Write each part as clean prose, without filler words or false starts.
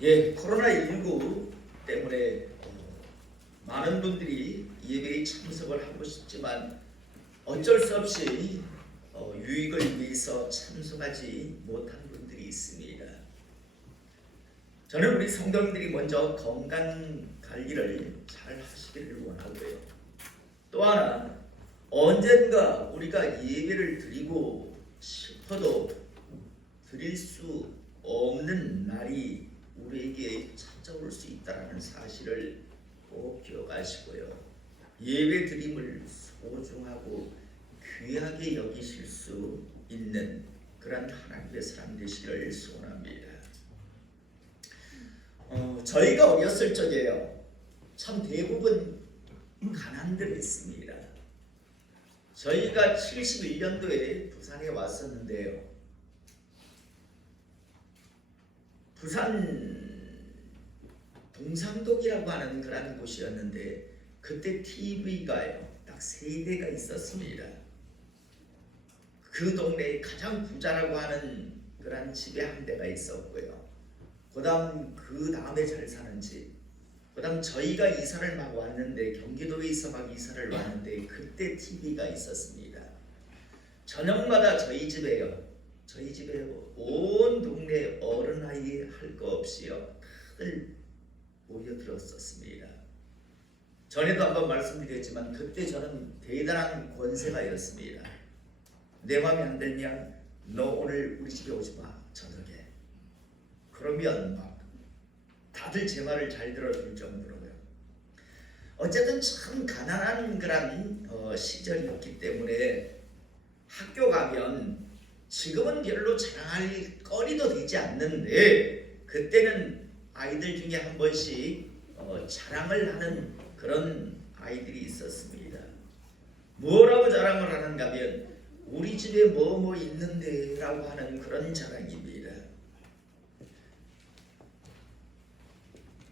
코로나19 때문에 많은 분들이 예배에 참석을 하고 싶지만 어쩔 수 없이 유익을 위해서 참석하지 못한 분들이 있습니다. 저는 우리 성도님들이 먼저 건강 관리를 잘 하시기를 원하고요. 또 하나, 언젠가 우리가 예배를 드리고 싶어도 드릴 수 없는 날이 우리에게 찾아올 수 있다는 사실을 꼭 기억하시고요. 예배 드림을 소중하고 귀하게 여기실 수 있는 그런 하나님의 사람 되시기를 소원합니다. 저희가 어렸을 적에요, 참 대부분 가난들 했습니다. 저희가 71년도에 부산에 왔었는데요, 부산 동상동이라고 하는 그런 곳이었는데 그때 TV가요 딱 3대가 있었습니다. 그 동네에 가장 부자라고 하는 그런 집에 한 대가 있었고요. 그 다음에 잘 사는 집, 그 다음 저희가 이사를 막 왔는데, 경기도에서 막 이사를 왔는데 그때 TV가 있었습니다. 저녁마다 저희 집에 온 동네 어른 아이 할 거 없이요 다들 모여들었었습니다. 전에도 한번 말씀드렸지만 그때 저는 대단한 권세가였습니다. 내 마음에 안 들면 너 오늘 우리 집에 오지 마, 저녁에. 그러면 막 다들 제 말을 잘 들어줄 정도로요. 어쨌든 참 가난한 그런 시절이었기 때문에 학교 가면, 지금은 별로 자랑할 거리도 되지 않는데 그때는 아이들 중에 한 번씩 자랑을 하는 그런 아이들이 있었습니다. 뭐라고 자랑을 하는가 하면 우리 집에 뭐 있는데 라고 하는 그런 자랑입니다.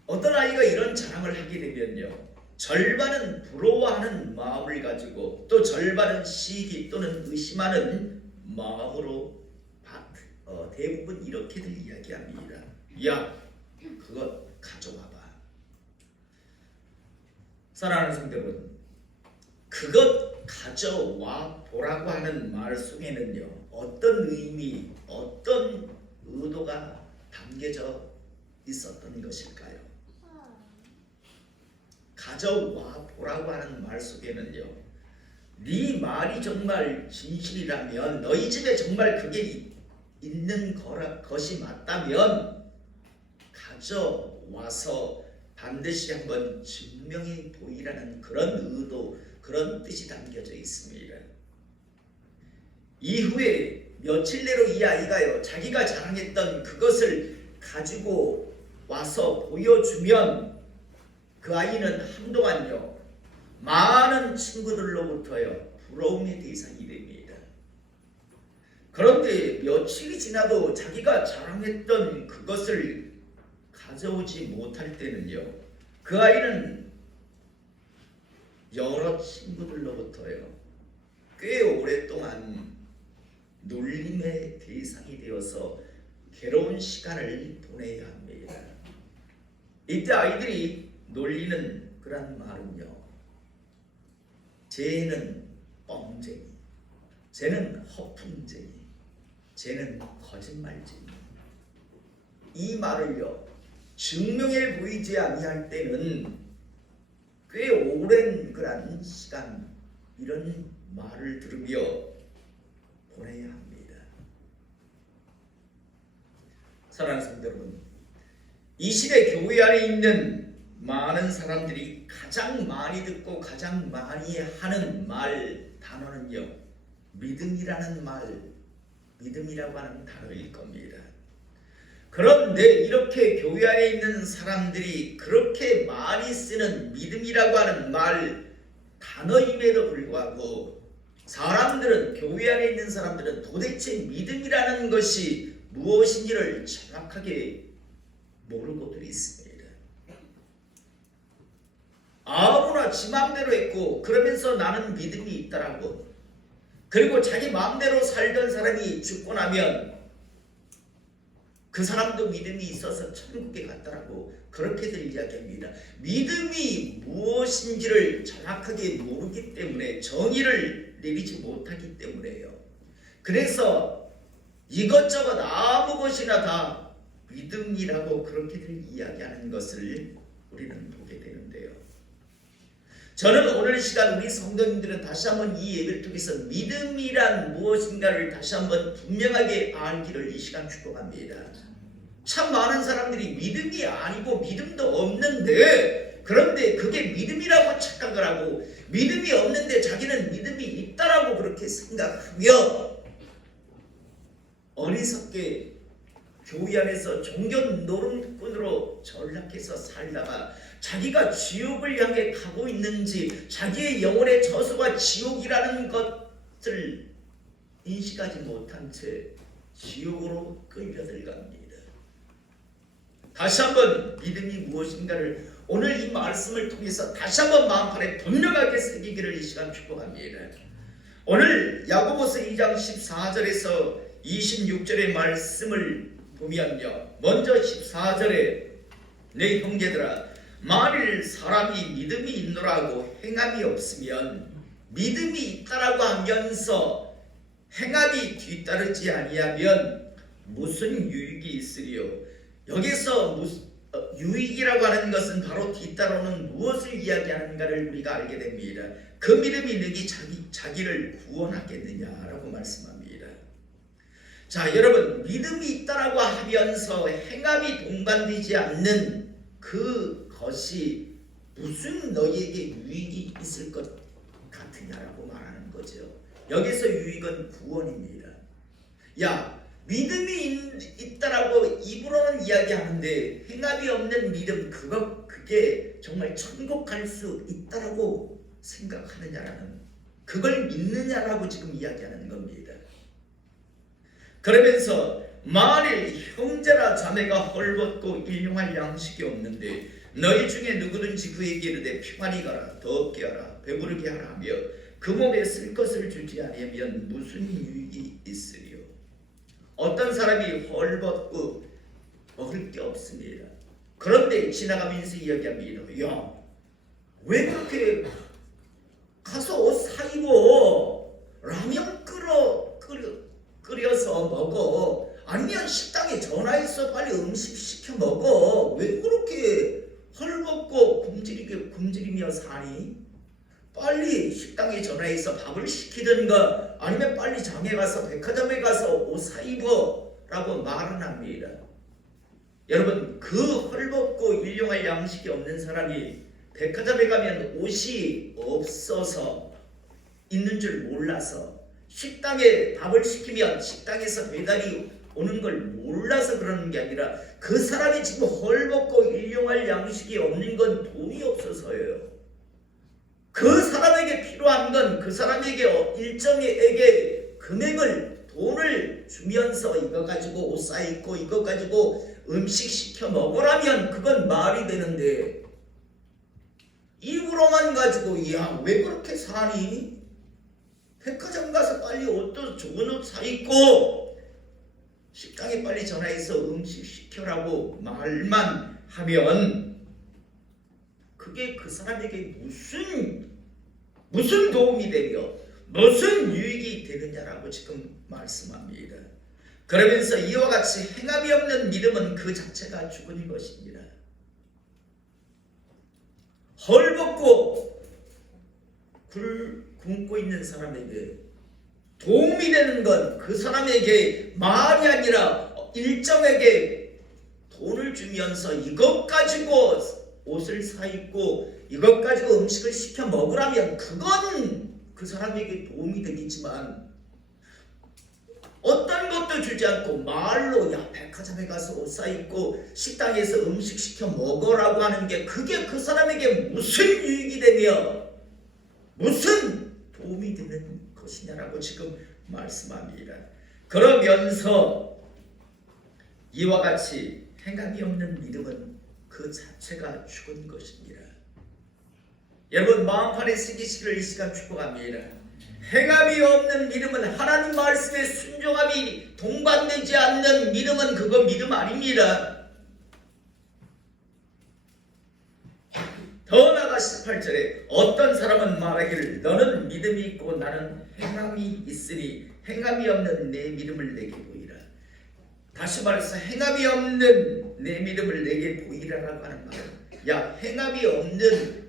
어떤 아이가 이런 자랑을 하게 되면요, 절반은 부러워하는 마음을 가지고 또 절반은 시기 또는 의심하는 마음으로 대부분 이렇게들 이야기합니다. 야, 그거 가져와봐. 사랑하는 성도 여러분, 그것 가져와 보라고 하는 말 속에는요 어떤 의미, 어떤 의도가 담겨져 있었던 것일까요? 가져와 보라고 하는 말 속에는요, 네 말이 정말 진실이라면, 너희 집에 정말 그게 있는 것이 맞다면 가져와서 반드시 한번 증명해 보이라는 그런 의도, 그런 뜻이 담겨져 있습니다. 이후에 며칠 내로 이 아이가요 자기가 자랑했던 그것을 가지고 와서 보여주면 그 아이는 한동안요 많은 친구들로부터요 부러움의 대상이 됩니다. 그런데 며칠이 지나도 자기가 자랑했던 그것을 가져오지 못할 때는요 그 아이는 여러 친구들로부터요 꽤 오랫동안 놀림의 대상이 되어서 괴로운 시간을 보내야 합니다. 이때 아이들이 놀리는 그런 말은요, 쟤는 뻥쟁이, 쟤는 허풍쟁이, 쟤는 거짓말쟁이. 이 말을요 증명해 보이지 아니할 때는 꽤 오랜 그런 시간 이런 말을 들으며 보내야 합니다. 사랑하는 성도 여러분, 이 시대 교회 안에 있는 많은 사람들이 가장 많이 듣고 가장 많이 하는 단어는요 믿음이라는 믿음이라고 하는 단어일 겁니다. 그런데 이렇게 교회 안에 있는 사람들이 그렇게 많이 쓰는 믿음이라고 하는 단어임에도 불구하고 사람들은, 교회 안에 있는 사람들은 도대체 믿음이라는 것이 무엇인지를 정확하게 모르고들이 있습니다. 아무나 지 마음대로 했고 그러면서 나는 믿음이 있다라고, 그리고 자기 마음대로 살던 사람이 죽고 나면 그 사람도 믿음이 있어서 천국에 갔다라고 그렇게들 이야기합니다. 믿음이 무엇인지를 정확하게 모르기 때문에 정의를 내리지 못하기 때문에요. 그래서 이것저것 아무 것이나 다 믿음이라고 그렇게들 이야기하는 것을 우리는 보게 되는데요. 저는 오늘 시간 우리 성도님들은 다시 한번 이 예배를 통해서 믿음이란 무엇인가를 다시 한번 분명하게 알기를 이 시간 축복합니다. 참 많은 사람들이 믿음이 아니고 믿음도 없는데, 그런데 그게 믿음이라고 착각을 하고 믿음이 없는데 자기는 믿음이 있다라고 그렇게 생각하며 어리석게 교회 안에서 종교 노름꾼으로 전락해서 살다가 자기가 지옥을 향해 가고 있는지, 자기의 영혼의 저수가 지옥이라는 것을 인식하지 못한 채 지옥으로 끌려들어갑니다. 다시 한번 믿음이 무엇인가를 오늘 이 말씀을 통해서 다시 한번 마음판에 분명하게 새기기를 이 시간 축복합니다. 오늘 야고보서 2장 14절에서 26절의 말씀을 보면요, 먼저 14절에 내 형제들아, 만일 사람이 믿음이 있노라고 행함이 없으면 믿음이 있다라고 하면서 행함이 뒤따르지 아니하면 무슨 유익이 있으리요? 여기서 유익이라고 하는 것은 바로 뒤따르는 무엇을 이야기하는가를 우리가 알게 됩니다. 그 믿음이 너희 자기를 구원하겠느냐라고 말씀합니다. 자, 여러분, 믿음이 있다라고 하면서 행함이 동반되지 않는 그것이 무슨 너희에게 유익이 있을 것 같으냐라고 말하는 거죠. 여기서 유익은 구원입니다. 야, 믿음이 있다라고 입으로는 이야기하는데 행함이 없는 믿음, 그게 정말 천국 갈 수 있다라고 생각하느냐라는, 그걸 믿느냐라고 지금 이야기하는 겁니다. 그러면서 만일 형제나 자매가 헐벗고 일용할 양식이 없는데 너희 중에 누구든지 그에게 이르되 평안히 가라, 덥게 하라, 배부르게 하라 하며 그 몸에 쓸 것을 주지 아니하면 무슨 유익이 있으리요? 어떤 사람이 헐벗고 먹을 게 없습니다. 그런데 지나가면서 이야기합니다. 야, 왜 그렇게 가서 옷 사 입어? 라면 끓여서 먹어. 아니면 식당에 전화해서 빨리 음식 시켜 먹어. 왜 그렇게 헐벗고 굶주리며 사니? 빨리 식당에 전화해서 밥을 시키든가 아니면 빨리 장에 가서 백화점에 가서 옷 사 입어 라고 말은 합니다. 여러분, 그 헐벗고 일용할 양식이 없는 사람이 백화점에 가면 옷이 없어서 있는 줄 몰라서, 식당에 밥을 시키면 식당에서 배달이 오는 걸 몰라서 그러는 게 아니라 그 사람이 지금 헐벗고 일용할 양식이 없는 건 돈이 없어서예요. 그 사람에게 필요한 건 그 사람에게 일정에게 금액을, 돈을 주면서 이거 가지고 옷 사 입고 이거 가지고 음식 시켜 먹으라면 그건 말이 되는데, 입으로만 가지고 야, 왜 그렇게 사니? 백화점 가서 빨리 옷도 좋은 옷 사 입고 식당에 빨리 전화해서 음식 시켜라고 말만 하면 그게 그 사람에게 무슨 도움이 되며 무슨 유익이 되느냐라고 지금 말씀합니다. 그러면서 이와 같이 행함이 없는 믿음은 그 자체가 죽은 것입니다. 헐벗고 굶고 있는 사람에게 도움이 되는 건 그 사람에게 말이 아니라 일정에게 돈을 주면서 이것 가지고 옷을 사 입고 이것 가지고 음식을 시켜 먹으라면 그건 그 사람에게 도움이 되겠지만, 어떤 것도 주지 않고 말로 야, 백화점에 가서 옷 사 입고 식당에서 음식 시켜 먹으라고 하는 게 그게 그 사람에게 무슨 유익이 되며 무슨 도움이 되는 것이냐라고 지금 말씀합니다. 그러면서 이와 같이 행함이 없는 믿음은 그 자체가 죽은 것입니다. 여러분, 마음판에 새기시기를 이 시간 축복합니다. 행함이 없는 믿음은 하나님 말씀에 순종함이 동반되지 않는 믿음은 그거 믿음 아닙니다. 더 나아가 18절에 어떤 사람은 말하기를 너는 믿음이 있고 나는 행함이 있으니 행함이 없는 내 믿음을 내게 보이라. 다시 말해서 행함이 없는 내 믿음을 내게 보이라라고 하는 말. 야, 행함이 없는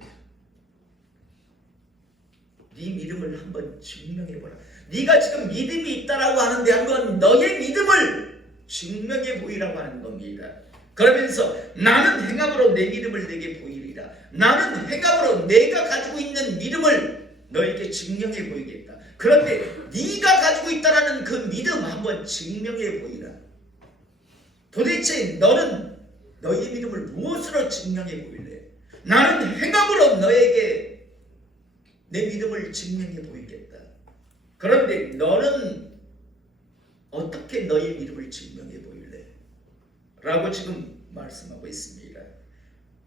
네 믿음을 한번 증명해보라. 네가 지금 믿음이 있다라고 하는데 한번 너의 믿음을 증명해 보이라고 하는 겁니다. 그러면서 나는 행함으로 내 믿음을 내게 보이리라. 나는 행함으로 내가 가지고 있는 믿음을 너에게 증명해 보이겠다. 그런데 네가 가지고 있다라는 그 믿음 한번 증명해 보이라. 도대체 너는 너의 믿음을 무엇으로 증명해 보일래? 나는 행함으로 너에게 내 믿음을 증명해 보이겠다. 그런데 너는 어떻게 너의 믿음을 증명해 보일래? 라고 지금 말씀하고 있습니다.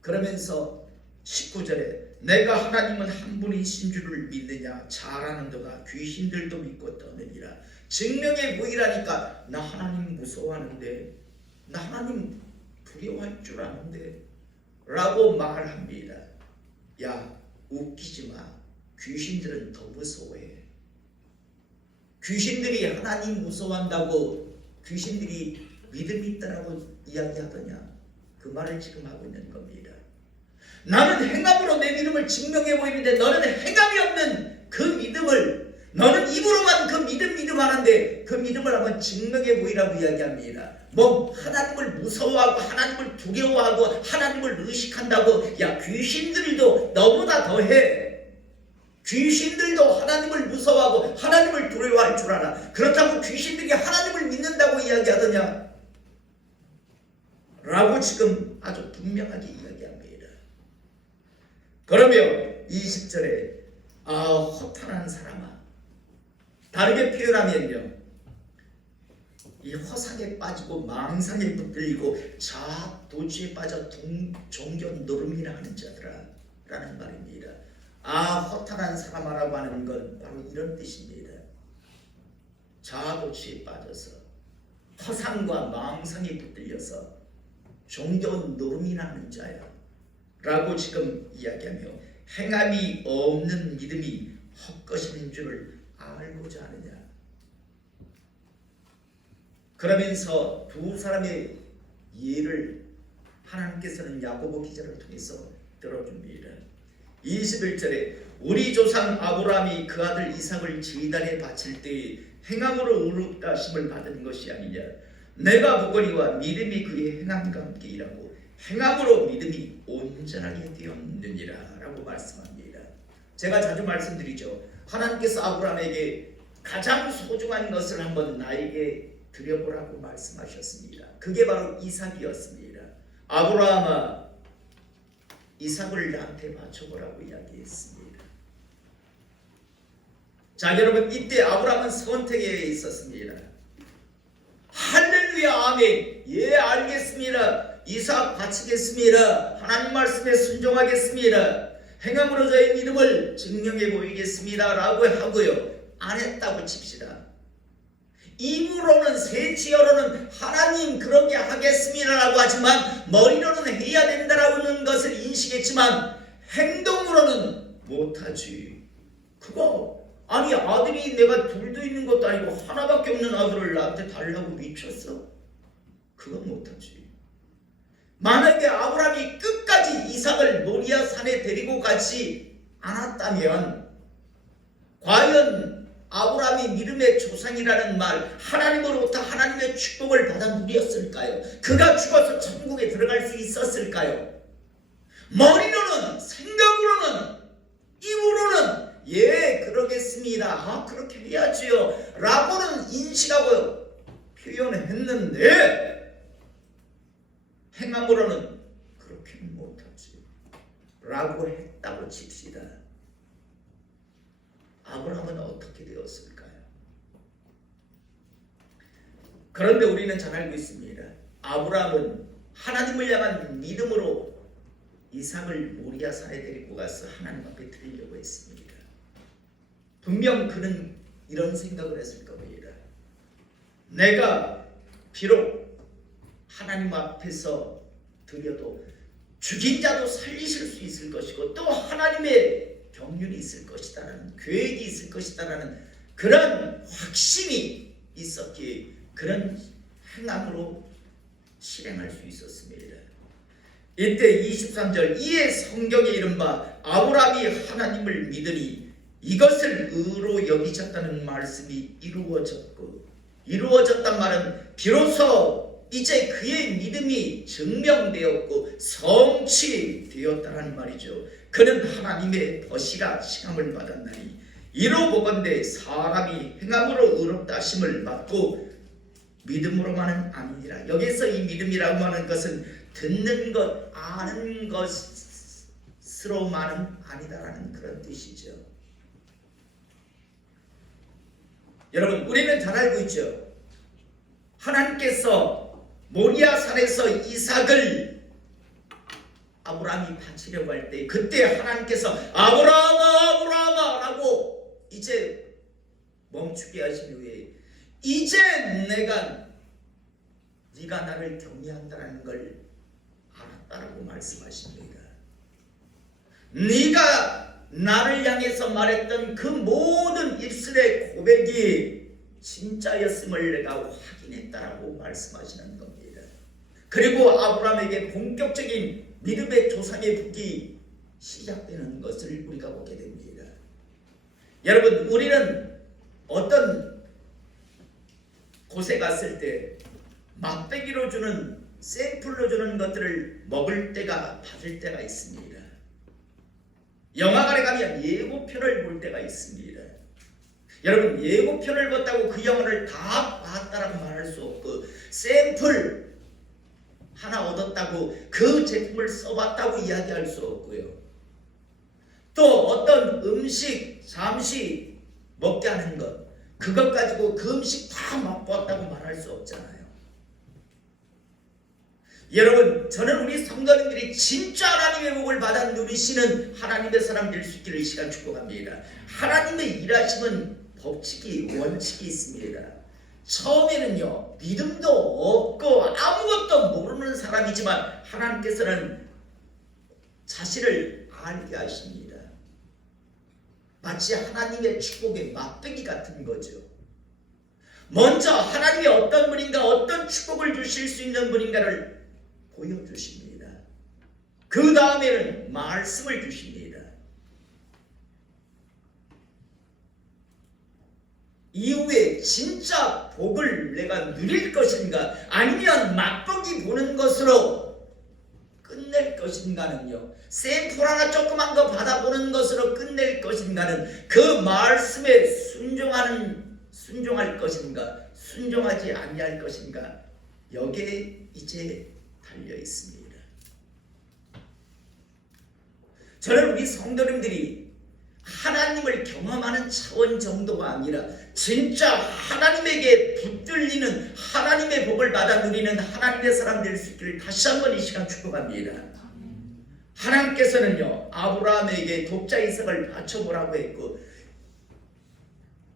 그러면서 19절에 내가 하나님은 한 분이신 줄을 믿느냐? 잘하는 너가 귀신들도 믿고 떠느니라. 증명해 보이라니까 나 하나님 무서워하는데, 나 하나님 두려워할 줄 아는데 라고 말합니다. 야, 웃기지 마. 귀신들은 더 무서워해. 귀신들이 하나님 무서워한다고 귀신들이 믿음이 있다라고 이야기하더냐? 그 말을 지금 하고 있는 겁니다. 나는 행함으로 내 믿음을 증명해 보이는데 너는 행함이 없는 그 믿음을, 너는 입으로만 그 믿음 하는데 그 믿음을 한번 증명해 보이라고 이야기합니다. 뭐 하나님을 무서워하고 하나님을 두려워하고 하나님을 의식한다고, 야, 귀신들도 너보다 더해. 귀신들도 하나님을 무서워하고 하나님을 두려워할 줄 알아. 그렇다고 귀신들이 하나님을 믿는다고 이야기하더냐? 라고 지금 아주 분명하게 이야기합니다. 그러며 20절에 허탄한 사람아, 다르게 표현하면요, 이 허상에 빠지고 망상에 붙들리고 자도주에 빠져 종교 노름이나 하는 자들아 라는 말입니다. 허탄한 사람아라고 하는 건 바로 이런 뜻입니다. 자아도취에 빠져서 허상과 망상에 붙들려서 종교 노름이나 하는 자야 라고 지금 이야기하며, 행함이 없는 믿음이 헛것인 줄을 알고자 하느냐. 그러면서 두 사람의 예를 하나님께서는 야고보 기자를 통해서 들어줍니다. 21절에 우리 조상 아브라함이 그 아들 이삭을 제단에 바칠 때에 행함으로 의롭다 하심을 받은 것이 아니냐. 내가 보거니와 믿음이 그의 행함과 함께 일하고 행함으로 믿음이 온전하게 되었느니라 라고 말씀합니다. 제가 자주 말씀드리죠. 하나님께서 아브라함에게 가장 소중한 것을 한번 나에게 드려보라고 말씀하셨습니다. 그게 바로 이삭이었습니다. 아브라함아, 이삭을 나한테 바쳐보라고 이야기했습니다. 자, 여러분, 이때 아브라함은 선택에 있었습니다. 할렐루야, 아멘. 예, 알겠습니다. 이삭 바치겠습니다. 하나님 말씀에 순종하겠습니다. 행함으로 저의 믿음을 증명해 보이겠습니다 라고 하고요, 안 했다고 칩시다. 입으로는, 새치어로는 하나님 그렇게 하겠습니다라고 하지만 머리로는 해야 된다라는 것을 인식했지만 행동으로는 못하지. 그거 아니, 아들이 내가 둘도 있는 것도 아니고 하나밖에 없는 아들을 나한테 달라고 미쳤어? 그건 못하지. 만약에 아브라함이 끝까지 이삭을 모리아 산에 데리고 가지 않았다면 과연 아브라함이 믿음의 조상이라는 말, 하나님으로부터 하나님의 축복을 받아 누렸을까요? 그가 죽어서 천국에 들어갈 수 있었을까요? 머리로는, 생각으로는, 입으로는 예, 그러겠습니다. 그렇게 해야지요 라고는 인식하고 표현했는데 행함으로는 그렇게는 못하지 라고 했다고 칩시다. 아브라함은 어떻게 되었을까요? 그런데 우리는 잘 알고 있습니다. 아브라함은 하나님을 향한 믿음으로 이삭을 모리아 산에 데리고 가서 하나님 앞에 드리려고 했습니다. 분명 그는 이런 생각을 했을 겁니다. 내가 비록 하나님 앞에서 드려도 죽인 자도 살리실 수 있을 것이고 또 하나님의 경륜이 있을 것이다라는 계획이 있을 것이다라는 그런 확신이 있었기에 그런 행함으로 실행할 수 있었습니다. 이때 23절 이에 성경에 이른바 아브라함이 하나님을 믿으니 이것을 의로 여기셨다는 말씀이 이루어졌고 이루어졌단 말은 비로소 이제 그의 믿음이 증명되었고 성취되었다는 말이죠. 그는 하나님의 벗이라 칭함을 받았나니 이로 보건대 사람이 행함으로 의롭다 하심을 받고 믿음으로만은 아니니라. 여기서 이 믿음이라고 하는 것은 듣는 것, 아는 것으로만은 아니다라는 그런 뜻이죠. 여러분 우리는 잘 알고 있죠. 하나님께서 모리아 산에서 이삭을 아브라함이 바치려고 할 때 그때 하나님께서 아브라함아 아브라함아 라고 이제 멈추게 하신 후에 이제 내가 네가 나를 경외한다는 걸 알았다라고 말씀하십니다. 네가 나를 향해서 말했던 그 모든 입술의 고백이 진짜였음을 내가 확인했다라고 말씀하시는 겁니다. 그리고 아브라함에게 본격적인 믿음의 조상의 북이 시작되는 것을 우리가 보게 됩니다. 여러분 우리는 어떤 곳에 갔을 때 막대기로 주는 샘플로 주는 것들을 먹을 때가 받을 때가 있습니다. 영화관에 가면 예고편을 볼 때가 있습니다. 여러분 예고편을 봤다고 그 영화를 다 봤다라고 말할 수 없고 샘플 하나 얻었다고 그 제품을 써봤다고 이야기할 수 없고요. 또 어떤 음식 잠시 먹게 하는 것 그것 가지고 그 음식 다 맛보았다고 말할 수 없잖아요. 여러분 저는 우리 성도님들이 진짜 하나님의 복을 받아 누리시는 하나님의 사람 될 수 있기를 이 시간 축복합니다. 하나님의 일하심은 법칙이 원칙이 있습니다. 처음에는요 믿음도 없고 아무것도 모르는 사람이지만 하나님께서는 자신을 알게 하십니다. 마치 하나님의 축복의 막대기 같은 거죠. 먼저 하나님이 어떤 분인가 어떤 축복을 주실 수 있는 분인가를 보여주십니다. 그 다음에는 말씀을 주십니다. 이후에 진짜 복을 내가 누릴 것인가 아니면 맛보기 보는 것으로 끝낼 것인가는요 샘플 하나 조그만 거 받아보는 것으로 끝낼 것인가는 그 말씀에 순종할 것인가 순종하지 아니할 것인가 여기에 이제 달려 있습니다. 저는 우리 성도님들이 하나님을 경험하는 차원 정도가 아니라 진짜 하나님에게 붙들리는 하나님의 복을 받아 누리는 하나님의 사람 될 수 있기를 다시 한번 이 시간 축복합니다. 하나님께서는요 아브라함에게 독자 이삭을 바쳐보라고 했고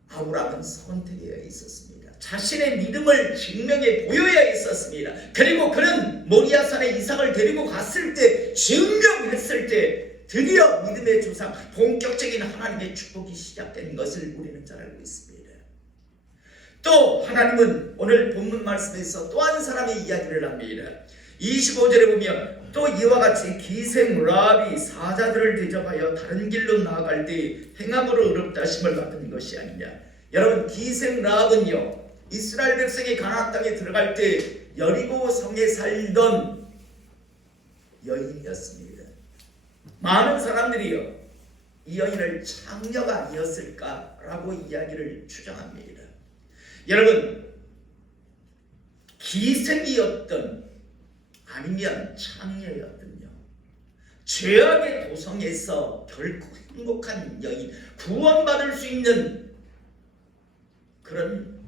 아브라함은 선택해야 있었습니다. 자신의 믿음을 증명해 보여야 있었습니다. 그리고 그는 모리아산에 이삭을 데리고 갔을 때 증명했을 때 드디어 믿음의 조상 본격적인 하나님의 축복이 시작된 것을 우리는 잘 알고 있습니다. 또 하나님은 오늘 본문 말씀에서 또 한 사람의 이야기를 합니다. 25절에 보면 또 이와 같이 기생 라합이 사자들을 대접하여 다른 길로 나아갈 때 행함으로 의롭다 하심을 받은 것이 아니냐. 여러분 기생 라합은요 이스라엘 백성이 가나안 땅에 들어갈 때 여리고 성에 살던 여인이었습니다. 많은 사람들이요 이 여인을 창녀가 아니었을까라고 이야기를 추정합니다. 여러분 기생이었던 아니면 창녀였던요 죄악의 도성에서 결코 행복한 여인 구원받을 수 있는 그런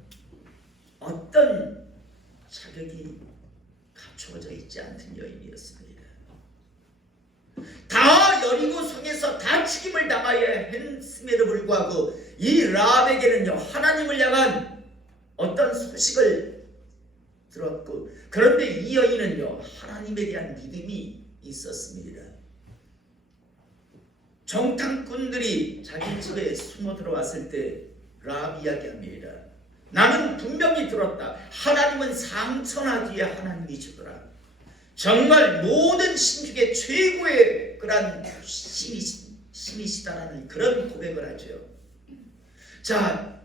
어떤 자격이 갖추어져 있지 않던 여인이었습니다. 다 여리고 성에서 다 죽임을 당하여 했음에도 불구하고 이 라합에게는요 하나님을 향한 어떤 소식을 들었고, 그런데 이 여인은요 하나님에 대한 믿음이 있었습니다. 정탐꾼들이 자기 집에 숨어 들어왔을 때 라합 이야기합니다. 나는 분명히 들었다. 하나님은 상천하기에 하나님이시더라. 정말 모든 신 중에 최고의 그런 신이시다라는 그런 고백을 하죠. 자,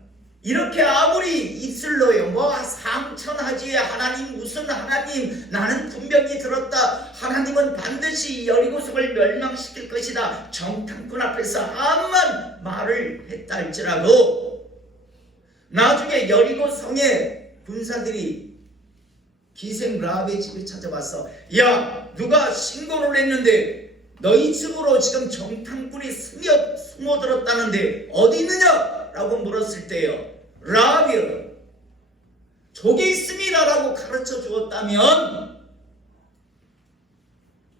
이렇게 아무리 입술로요 상천하지에 하나님, 무슨 하나님, 나는 분명히 들었다. 하나님은 반드시 여리고성을 멸망시킬 것이다. 정탐꾼 앞에서 암만 말을 했다 할지라도 나중에 여리고성의 군사들이 기생 라합의 집에 찾아와서, 야, 누가 신고를 했는데 너희 집으로 지금 정탐꾼이 숨어들었다는데 어디 있느냐? 라고 물었을 때요, 라합이요, 저기 있습니다 라고 가르쳐 주었다면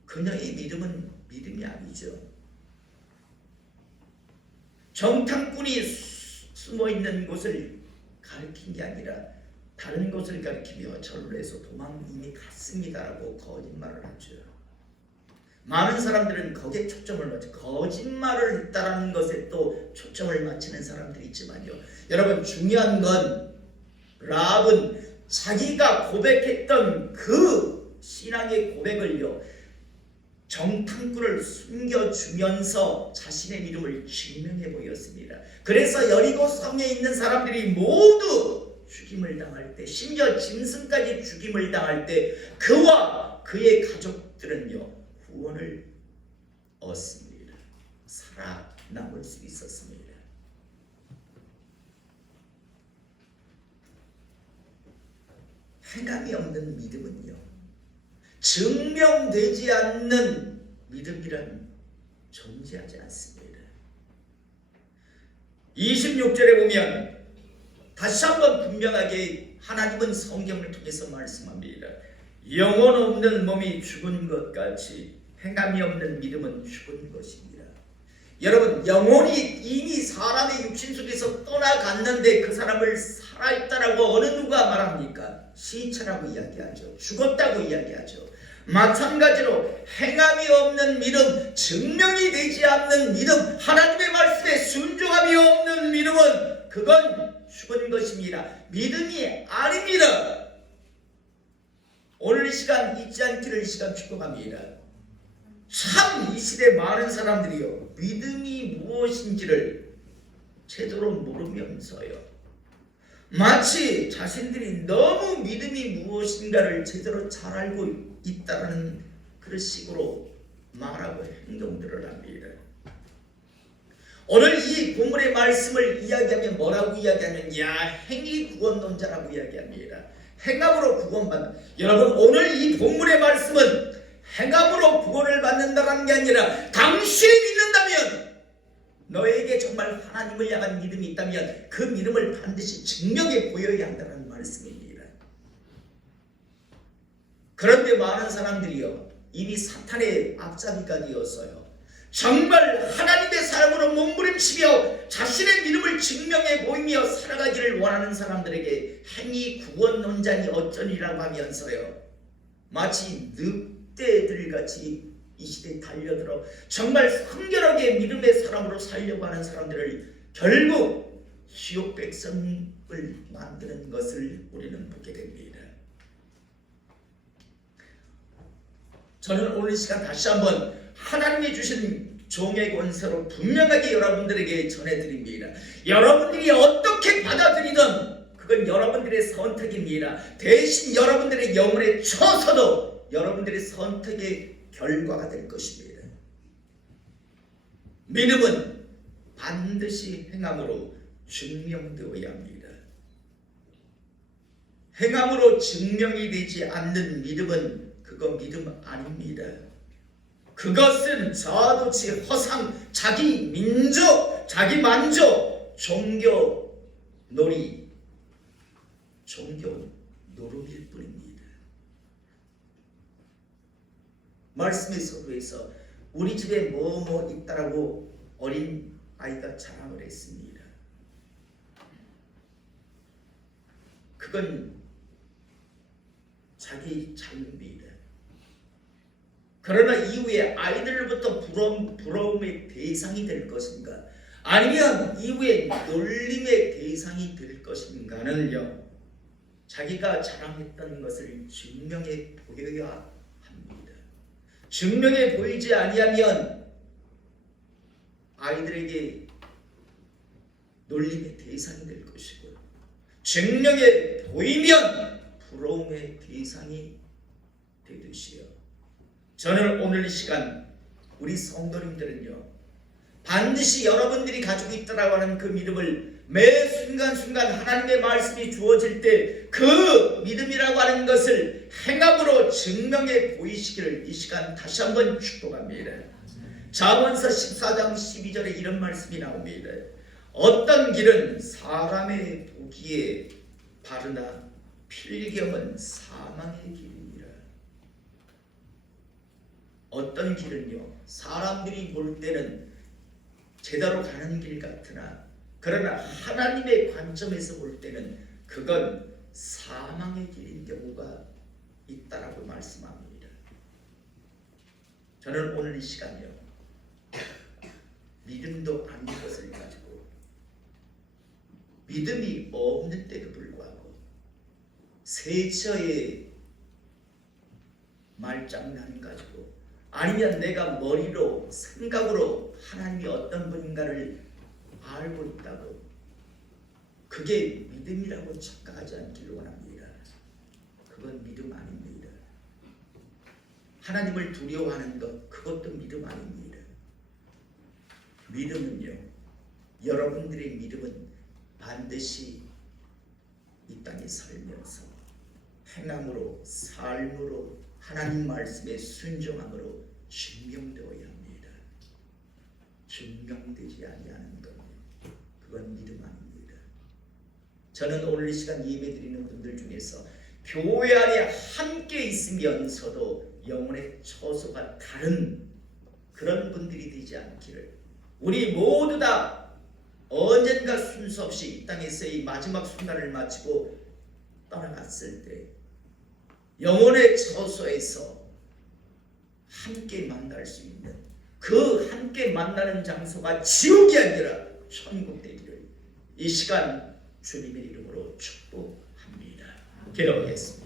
그녀의 믿음은 믿음이 아니죠. 정탐꾼이 숨어있는 곳을 가리킨 게 아니라 다른 곳을 가리키며 절로 해서 도망 이미 갔습니다라고 거짓말을 하죠. 많은 사람들은 거기에 초점을 맞춰 거짓말을 했다라는 것에 또 초점을 맞추는 사람들이 있지만요, 여러분 중요한 건 라합은 자기가 고백했던 그 신앙의 고백을요 정탐꾼을 숨겨주면서 자신의 믿음을 증명해 보였습니다. 그래서 여리고 성에 있는 사람들이 모두 죽임을 당할 때, 심지어 짐승까지 죽임을 당할 때 그와 그의 가족들은요 구원을 얻습니다. 살아남을 수 있었습니다. 행함이 없는 믿음은요 증명되지 않는 믿음이란 존재하지 않습니다. 26절에 보면 다시 한번 분명하게 하나님은 성경을 통해서 말씀합니다. 영혼 없는 몸이 죽은 것 같이 행함이 없는 믿음은 죽은 것입니다. 여러분, 영혼이 이미 사람의 육신 속에서 떠나갔는데 그 사람을 살아있다라고 어느 누가 말합니까? 시체라고 이야기하죠. 죽었다고 이야기하죠. 마찬가지로 행함이 없는 믿음, 증명이 되지 않는 믿음, 하나님의 말씀에 순종함이 없는 믿음은 그건 죽은 것입니다. 믿음이 아닙니다. 오늘 이 시간 잊지 않기를 시간 축복합니다. 참 이 시대 많은 사람들이요 믿음이 무엇인지를 제대로 모르면서요 마치 자신들이 너무 믿음이 무엇인가를 제대로 잘 알고 있다는 그런 식으로 말하고 행동들을 합니다. 오늘 이 본문의 말씀을 이야기하면 뭐라고 이야기하면 행위 구원론자라고 이야기합니다. 행함으로 구원받는, 여러분 오늘 이 본문의 말씀은 행함으로 구원을 받는다는 게 아니라 당신이 믿는다면, 너에게 정말 하나님을 향한 믿음이 있다면 그 믿음을 반드시 증명해 보여야 한다는 말씀입니다. 그런데 많은 사람들이요 이미 사탄의 앞잡이가 되었어요. 정말 하나님의 사람으로 몸부림치며 자신의 믿음을 증명해 보이며 살아가기를 원하는 사람들에게 행위 구원론자니 어쩌니라고 하면서요 마치 늑대들같이 이 시대에 달려들어 정말 성결하게 믿음의 사람으로 살려고 하는 사람들을 결국 지옥 백성을 만드는 것을 우리는 보게 됩니다. 저는 오늘 시간 다시 한번 하나님이 주신 종의 권세로 분명하게 여러분들에게 전해드립니다. 여러분들이 어떻게 받아들이든 그건 여러분들의 선택입니다. 대신 여러분들의 영혼에 쳐서도 여러분들의 선택의 결과가 될 것입니다. 믿음은 반드시 행함으로 증명되어야 합니다. 행함으로 증명이 되지 않는 믿음은 그거 믿음 아닙니다. 그것은 자아도취, 허상, 자기 민족, 자기 만족, 종교 놀이, 종교 노름일 뿐입니다. 말씀의 서두에서 우리 집에 뭐뭐 있다라고 어린 아이가 자랑을 했습니다. 그건 자기 자유입니다. 그러나 이후에 아이들로부터 부러움의 대상이 될 것인가, 아니면 이후에 놀림의 대상이 될 것인가는요, 자기가 자랑했던 것을 증명해 보여야 합니다. 증명해 보이지 아니하면 아이들에게 놀림의 대상이 될 것이고, 증명해 보이면 부러움의 대상이 되듯이요. 저는 오늘 이 시간 우리 성도님들은요, 반드시 여러분들이 가지고 있다라고 하는 그 믿음을 매 순간순간 하나님의 말씀이 주어질 때 그 믿음이라고 하는 것을 행함으로 증명해 보이시기를 이 시간 다시 한번 축복합니다. 잠언서 14장 12절에 이런 말씀이 나옵니다. 어떤 길은 사람의 보기에 바르나 필경은 사망의 길이니라. 어떤 길은요, 사람들이 볼 때는 제대로 가는 길 같으나 그러나 하나님의 관점에서 볼 때는 그건 사망의 길인 경우가 있다라고 말씀합니다. 저는 오늘 이 시간요, 믿음도 아닌 것을 가지고 믿음이 없는데도 불구하고 세처의 말장난 가지고, 아니면 내가 머리로 생각으로 하나님이 어떤 분인가를 알고 있다고 그게 믿음이라고 착각하지 않기를 원합니다. 그건 믿음 아닙니다. 하나님을 두려워하는 것, 그것도 믿음 아닙니다. 믿음은요, 여러분들의 믿음은 반드시 이 땅에 살면서 행함으로, 삶으로, 하나님 말씀에 순종함으로 증명되어야 합니다. 증명되지 아니하는 것, 그건 믿음 아닙니다. 저는 오늘 이 시간 예배드리는 분들 중에서 교회 안에 함께 있으면서도 영혼의 처소가 다른 그런 분들이 되지 않기를, 우리 모두 다 언젠가 순서 없이 이 땅에서의 마지막 순간을 마치고 떠나갔을 때 영혼의 처소에서 함께 만날 수 있는 그 함께 만나는 장소가 지옥이 아니라 천국 되기를 이 시간 주님의 이름으로 축복합니다. 기도하겠습니다.